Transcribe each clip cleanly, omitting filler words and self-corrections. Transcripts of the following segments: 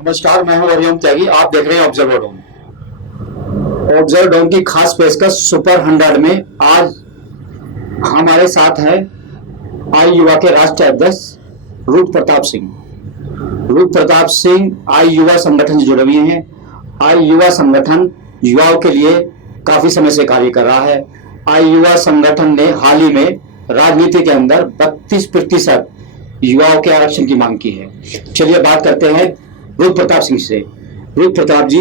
नमस्कार, मैं हूं हरिओम त्यागी। आप देख रहे हैं ऑब्जर्वर डोम। ऑब्जर्वर डोम की खास पेशकश सुपर 100 में आज हमारे साथ है आई युवा के राष्ट्रीय अध्यक्ष रूप प्रताप सिंह। रूप प्रताप सिंह आई युवा संगठन से जुड़े हुए हैं। आई युवा संगठन युवाओं के लिए काफी समय से कार्य कर रहा है। आई युवा संगठन ने हाल ही में राजनीति के अंदर 32% युवाओं के आरक्षण की मांग की है। चलिए बात करते हैं रूप प्रताप सिंह से। रूप प्रताप जी,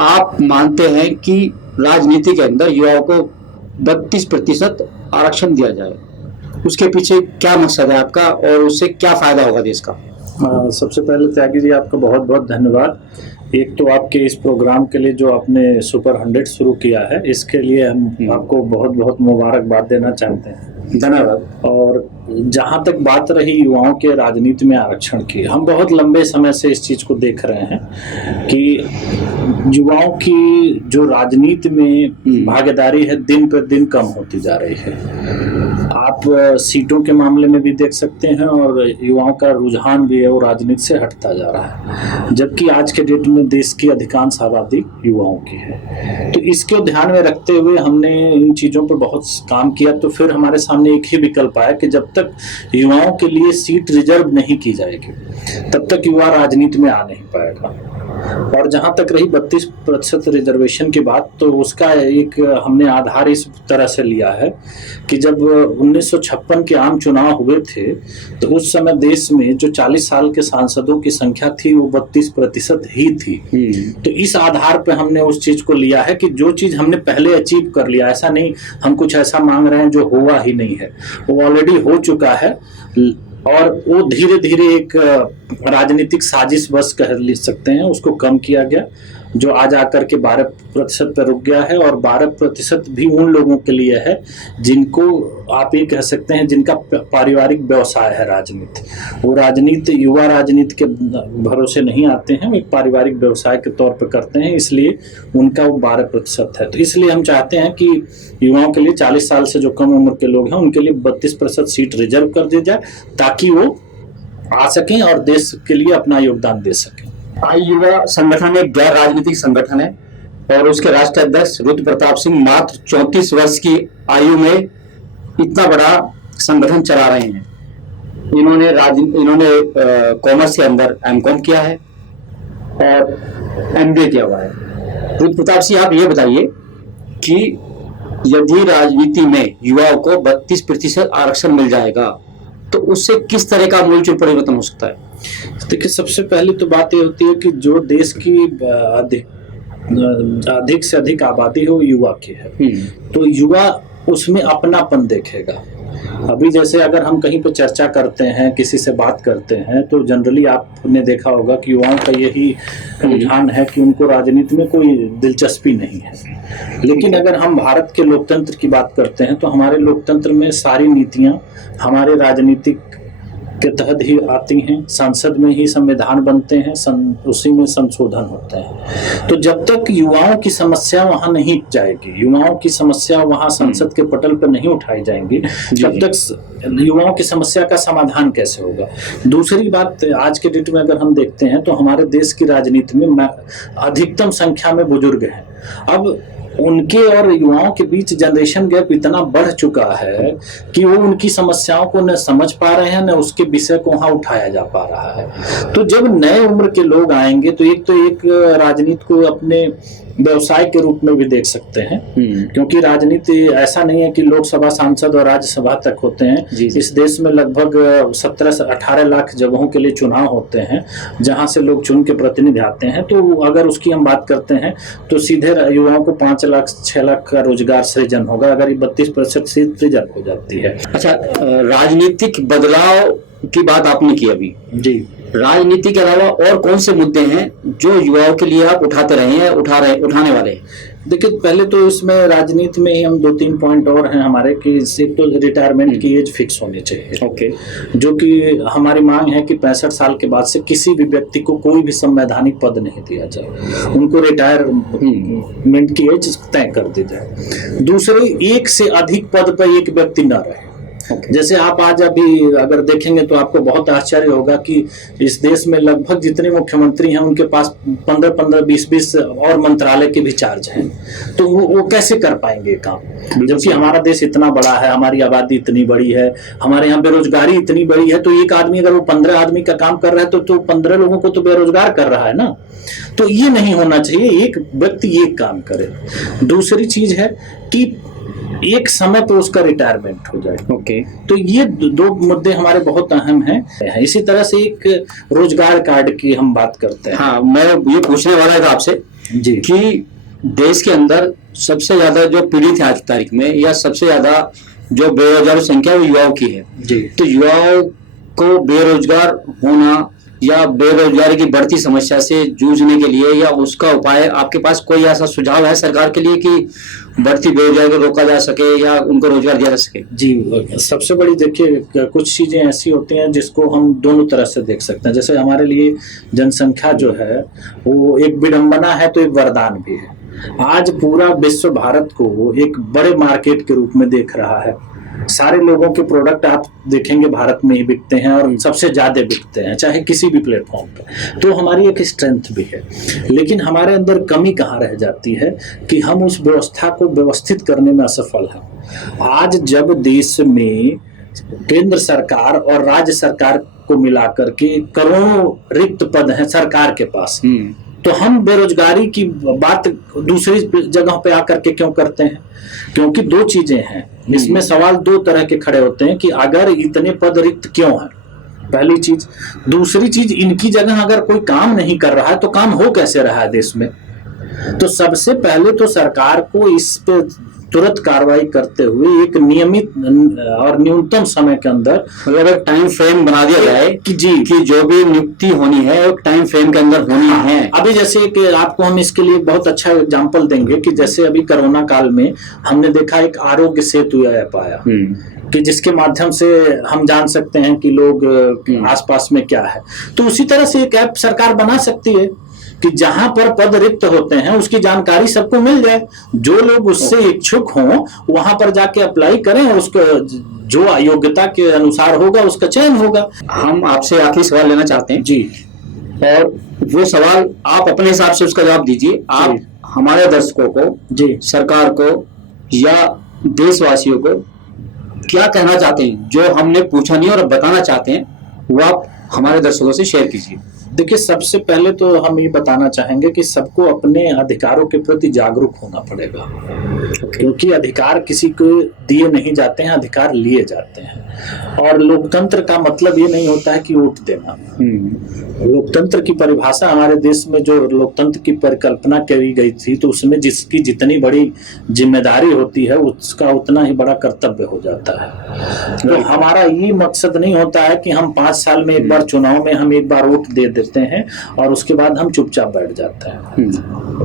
आप मानते हैं कि राजनीति के अंदर युवाओं को 32% आरक्षण दिया जाए, उसके पीछे क्या मकसद है आपका और उससे क्या फायदा होगा देश का? सबसे पहले त्यागी जी, आपका बहुत बहुत धन्यवाद। एक तो आपके इस प्रोग्राम के लिए जो आपने सुपर 100 शुरू किया है, इसके लिए हम आपको बहुत बहुत मुबारकबाद देना चाहते हैं। धन्यवाद। और जहाँ तक बात रही युवाओं के राजनीति में आरक्षण की, हम बहुत लंबे समय से इस चीज़ को देख रहे हैं कि युवाओं की जो राजनीति में भागीदारी है दिन पर दिन कम होती जा रही है। आप सीटों के मामले में भी देख सकते हैं और युवाओं का रुझान भी है वो राजनीति से हटता जा रहा है, जबकि आज के डेट में देश की अधिकांश आबादी युवाओं की है। तो इसको ध्यान में रखते हुए हमने इन चीज़ों पर बहुत काम किया। तो फिर हमारे सामने एक ही विकल्प आया कि जब तक युवाओं के लिए सीट रिजर्व नहीं की जाएगी तब तक युवा राजनीति में आ नहीं पाएगा। और जहां तक रही 32% रिजर्वेशन की बात, तो उसका एक हमने आधार इस तरह से लिया है कि जब 1956 के आम चुनाव हुए थे तो उस समय देश में जो 40 साल के सांसदों की संख्या थी वो 32% ही थी। तो इस आधार पे हमने उस चीज को लिया है कि जो चीज हमने पहले अचीव कर लिया, ऐसा नहीं हम कुछ ऐसा मांग रहे हैं जो हुआ ही नहीं है, वो ऑलरेडी हो चुका है। और वो धीरे धीरे एक राजनीतिक साजिश बस कह सकते हैं, उसको कम किया गया, जो आज आकर के 12% पर रुक गया है। और 12% भी उन लोगों के लिए है जिनको आप ये कह सकते हैं जिनका पारिवारिक व्यवसाय है राजनीति। वो राजनीति युवा राजनीति के भरोसे नहीं आते हैं, एक पारिवारिक व्यवसाय के तौर पर करते हैं, इसलिए उनका वो 12% है। तो इसलिए हम चाहते हैं कि युवाओं के लिए 40 साल से जो कम उम्र के लोग हैं उनके लिए 32% सीट रिजर्व कर दी जाए ताकि वो आ सकें और देश के लिए अपना योगदान दे सकें। आई युवा संगठन एक गैर राजनीतिक संगठन है और उसके राष्ट्रीय अध्यक्ष रूप प्रताप सिंह मात्र 34 वर्ष की आयु में इतना बड़ा संगठन चला रहे हैं। इन्होंने कॉमर्स के अंदर एमकॉम किया है और एमबीए किया हुआ है। रूप प्रताप सिंह, आप ये बताइए कि यदि राजनीति में युवाओं को 32% आरक्षण मिल जाएगा तो उससे किस तरह का मूलचूल परिवर्तन हो सकता है? देखिए, सबसे पहली तो बात ये होती है कि जो देश की अधिक से अधिक आबादी हो युवा की है, तो युवा उसमें अपनापन देखेगा। अभी जैसे अगर हम कहीं पर चर्चा करते हैं, किसी से बात करते हैं, तो जनरली आपने देखा होगा कि युवाओं का यही रुझान है कि उनको राजनीति में कोई दिलचस्पी नहीं है। लेकिन अगर हम भारत के लोकतंत्र की बात करते हैं तो हमारे लोकतंत्र में सारी नीतियां हमारे राजनीतिक के तहत ही आती हैं, संसद में ही संविधान बनते हैं, उसी में संशोधन होते हैं। तो जब तक युवाओं की समस्या वहां नहीं जाएगी, युवाओं की समस्या वहां संसद के पटल पर नहीं उठाई जाएंगी, तब तक युवाओं की समस्या का समाधान कैसे होगा? दूसरी बात, आज के डेट में अगर हम देखते हैं तो हमारे देश की राजनीति में अधिकतम संख्या में बुजुर्ग हैं। अब उनके और युवाओं के बीच जनरेशन गैप इतना बढ़ चुका है कि वो उनकी समस्याओं को न समझ पा रहे हैं, न उसके विषय को वहां उठाया जा पा रहा है। तो जब नए उम्र के लोग आएंगे तो एक राजनीति को अपने व्यवसाय के रूप में भी देख सकते हैं, क्योंकि राजनीति ऐसा नहीं है कि लोकसभा सांसद और राज्यसभा तक होते हैं। इस देश में लगभग 17 से 18 लाख जगहों के लिए चुनाव होते हैं जहां से लोग चुन के प्रतिनिधि आते हैं। तो अगर उसकी हम बात करते हैं तो सीधे युवाओं को 5 लाख 6 लाख का रोजगार सृजन होगा अगर ये 32% सीट रिजर्व हो जाती है। अच्छा, राजनीतिक बदलाव की बात आपने की अभी जी। राजनीति के अलावा और कौन से मुद्दे हैं जो युवाओं के लिए आप उठाते रहे हैं, उठाने वाले हैं? देखिए, पहले तो इसमें राजनीति में ही हम 2-3 पॉइंट और हैं हमारे कि एक तो रिटायरमेंट की एज फिक्स होनी चाहिए। ओके। जो कि हमारी मांग है कि 65 साल के बाद से किसी भी व्यक्ति को कोई भी संवैधानिक पद नहीं दिया जाए, उनको रिटायरमेंट की एज तय कर दी जाए। दूसरे, एक से अधिक पद पर एक व्यक्ति न रहे। जैसे आप आज अभी अगर देखेंगे तो आपको बहुत आश्चर्य होगा कि इस देश में लगभग जितने मुख्यमंत्री हैं उनके पास 15-15, 20-20 और मंत्रालय के भी चार्ज हैं। तो वो कैसे कर पाएंगे काम, जबकि हमारा देश इतना बड़ा है, हमारी आबादी इतनी बड़ी है, हमारे यहाँ बेरोजगारी इतनी बड़ी है। तो एक आदमी अगर वो 15 आदमी का काम कर रहा है तो 15 लोगों को तो बेरोजगार कर रहा है ना। तो ये नहीं होना चाहिए, एक व्यक्ति एक काम करे। दूसरी चीज है कि एक समय पे उसका रिटायरमेंट हो जाए। तो ये दो मुद्दे हमारे बहुत अहम हैं। इसी तरह से एक रोजगार कार्ड की हम बात करते हैं। हाँ, मैं ये पूछने वाला था आपसे जी कि देश के अंदर सबसे ज्यादा जो पीड़ित है आज की तारीख में, या सबसे ज्यादा जो बेरोजगार संख्या वो युवाओं की है जी। तो युवाओं को बेरोजगार होना या बेरोजगारी की बढ़ती समस्या से जूझने के लिए या उसका उपाय आपके पास कोई ऐसा सुझाव है सरकार के लिए कि बढ़ती बेरोजगारी को रोका जा सके या उनको रोजगार दिया जा सके? जी, सबसे बड़ी देखिए कुछ चीजें ऐसी होती हैं जिसको हम दोनों तरह से देख सकते हैं। जैसे हमारे लिए जनसंख्या जो है वो एक विडंबना है तो एक वरदान भी है। आज पूरा विश्व भारत को एक बड़े मार्केट के रूप में देख रहा है। सारे लोगों के प्रोडक्ट आप देखेंगे भारत में ही बिकते हैं और सबसे ज्यादा बिकते हैं, चाहे किसी भी प्लेटफॉर्म पे। तो हमारी एक स्ट्रेंथ भी है, लेकिन हमारे अंदर कमी कहाँ रह जाती है कि हम उस व्यवस्था को व्यवस्थित करने में असफल हैं। आज जब देश में केंद्र सरकार और राज्य सरकार को मिलाकर के करोड़ों रिक्त पद हैं सरकार के पास, तो हम बेरोजगारी की बात दूसरी जगह पे आकर के क्यों करते हैं? क्योंकि दो चीजें हैं इसमें। सवाल दो तरह के खड़े होते हैं कि अगर इतने पद रिक्त क्यों हैं, पहली चीज। दूसरी चीज, इनकी जगह अगर कोई काम नहीं कर रहा है तो काम हो कैसे रहा है देश में? तो सबसे पहले तो सरकार को इस पे तुरंत कार्रवाई करते हुए एक नियमित और न्यूनतम समय के अंदर मतलब एक टाइम फ्रेम बना दिया जाए कि जी कि जो भी नियुक्ति होनी है एक टाइम फ्रेम के अंदर होनी है। अभी जैसे कि आपको हम इसके लिए बहुत अच्छा एग्जांपल देंगे कि जैसे अभी कोरोना काल में हमने देखा एक आरोग्य सेतु ऐप आया कि जिसके माध्यम से हम जान सकते हैं कि लोग आसपास में क्या है। तो उसी तरह से एक ऐप सरकार बना सकती है कि जहां पर पद रिक्त होते हैं उसकी जानकारी सबको मिल जाए। जो लोग उससे इच्छुक हों वहां पर जाके अप्लाई करें और उसको जो योग्यता के अनुसार होगा उसका चयन होगा। हम आपसे आखिरी सवाल लेना चाहते हैं जी, और वो सवाल आप अपने हिसाब से उसका जवाब दीजिए। आप हमारे दर्शकों को, जी, सरकार को या देशवासियों को क्या कहना चाहते हैं जो हमने पूछा नहीं और बताना चाहते हैं, वो आप हमारे दर्शकों से शेयर कीजिए। देखिए, सबसे पहले तो हम ये बताना चाहेंगे कि सबको अपने अधिकारों के प्रति जागरूक होना पड़ेगा, क्योंकि अधिकार किसी को दिए नहीं जाते हैं, अधिकार लिए जाते हैं। और लोकतंत्र का मतलब ये नहीं होता है कि वोट देना। लोकतंत्र की परिभाषा, हमारे देश में जो लोकतंत्र की परिकल्पना करी गई थी तो उसमें जिसकी जितनी बड़ी जिम्मेदारी होती है उसका उतना ही बड़ा कर्तव्य हो जाता है। तो हमारा ये मकसद नहीं होता है कि हम 5 साल में एक बार चुनाव में हम एक बार वोट दे देते हैं और उसके बाद हम चुपचाप बैठ जाते हैं।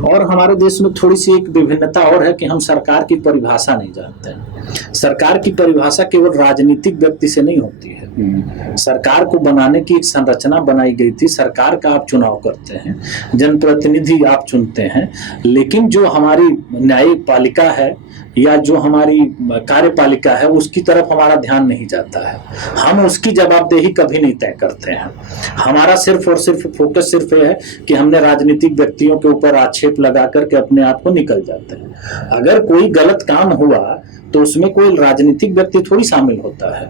और हमारे देश में थोड़ी सी एक विभिन्नता और है कि हम सरकार की परिभाषा नहीं जानते हैं। सरकार की परिभाषा केवल राजनीतिक व्यक्ति से नहीं होती है। सरकार को बनाने की एक संरचना बनाई गई थी। सरकार का आप चुनाव करते हैं, जनप्रतिनिधि आप चुनते हैं, लेकिन जो हमारी न्यायपालिका है या जो हमारी कार्यपालिका है उसकी तरफ हमारा ध्यान नहीं जाता है। हम उसकी जवाबदेही कभी नहीं तय करते हैं। हमारा सिर्फ और सिर्फ फोकस सिर्फ ये है कि हमने राजनीतिक व्यक्तियों के ऊपर आक्षेप लगा करके अपने आप को निकल जाते हैं। अगर कोई गलत काम हुआ तो उसमें कोई राजनीतिक व्यक्ति थोड़ी शामिल होता है,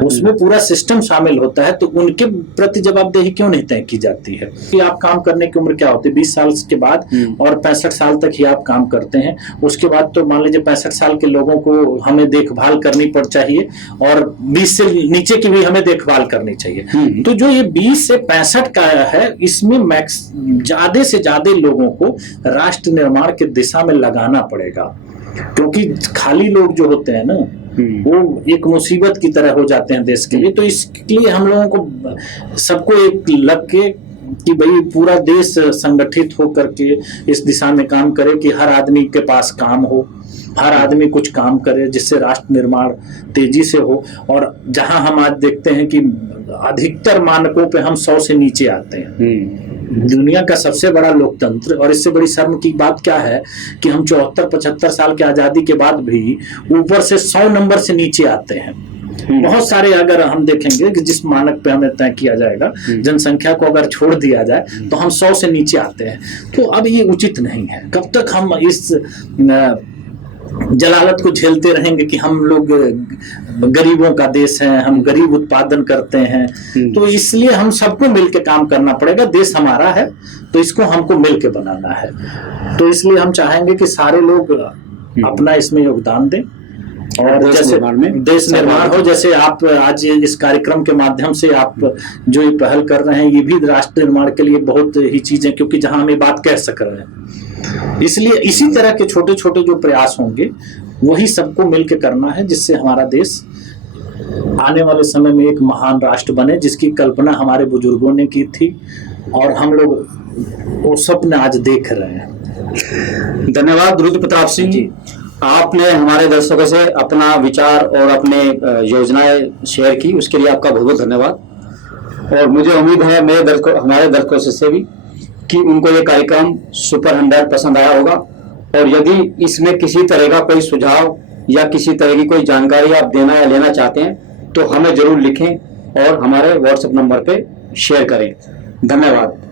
उसमें पूरा सिस्टम शामिल होता है। तो उनके प्रति जवाबदेही क्यों नहीं तय की जाती है? कि आप काम करने की उम्र क्या होती है? 20 साल के बाद और 65 साल तक ही आप काम करते हैं। उसके बाद तो मान लीजिए 65 साल के लोगों को हमें देखभाल करनी पड़ चाहिए और 20 से नीचे की भी हमें देखभाल करनी चाहिए। तो जो ये 20 से 65 का है, इसमें ज्यादा से ज्यादा लोगों को राष्ट्र निर्माण की दिशा में लगाना पड़ेगा, क्योंकि खाली लोग जो होते हैं ना वो एक मुसीबत की तरह हो जाते हैं देश के लिए। तो इसके लिए हम लोगों को सबको एक लग के कि भाई पूरा देश संगठित हो करके इस दिशा में काम करे कि हर आदमी के पास काम हो, हर आदमी कुछ काम करे जिससे राष्ट्र निर्माण तेजी से हो। और जहां हम आज देखते हैं कि अधिकतर मानकों पे हम 100 से नीचे आते हैं। दुनिया का सबसे बड़ा लोकतंत्र, और इससे बड़ी शर्म की बात क्या है कि हम 74-75 साल की आजादी के बाद भी ऊपर से 100 नंबर से नीचे आते हैं। बहुत सारे अगर हम देखेंगे कि जिस मानक पे हमें तय किया जाएगा, जनसंख्या को अगर छोड़ दिया जाए तो हम 100 से नीचे आते हैं। तो अब ये उचित नहीं है। कब तक हम इस जलालत को झेलते रहेंगे कि हम लोग गरीबों का देश है, हम गरीब उत्पादन करते हैं। तो इसलिए हम सबको मिलकर काम करना पड़ेगा। देश हमारा है तो इसको हमको मिलकर बनाना है। तो इसलिए हम चाहेंगे कि सारे लोग अपना इसमें योगदान दें और जैसे देश निर्माण हो। जैसे आप आज इस कार्यक्रम के माध्यम से आप जो ये पहल कर रहे हैं, ये भी राष्ट्र निर्माण के लिए बहुत ही चीजें, क्योंकि जहां हम ये बात कह सक रहे हैं। इसलिए इसी तरह के छोटे छोटे जो प्रयास होंगे वही सबको मिलकर करना है, जिससे हमारा देश आने वाले समय में एक महान राष्ट्र बने, जिसकी कल्पना हमारे बुजुर्गों ने की थी और हम लोग वो स्वप्न आज देख रहे हैं। धन्यवाद रुद्र प्रताप सिंह जी, आपने हमारे दर्शकों से अपना विचार और अपने योजनाएं शेयर की, उसके लिए आपका बहुत बहुत धन्यवाद। और मुझे उम्मीद है हमारे दर्शकों से भी कि उनको ये कार्यक्रम सुपर 100 पसंद आया होगा। और यदि इसमें किसी तरह का कोई सुझाव या किसी तरह की कोई जानकारी आप देना या लेना चाहते हैं तो हमें जरूर लिखें और हमारे व्हाट्सएप नंबर पे शेयर करें। धन्यवाद।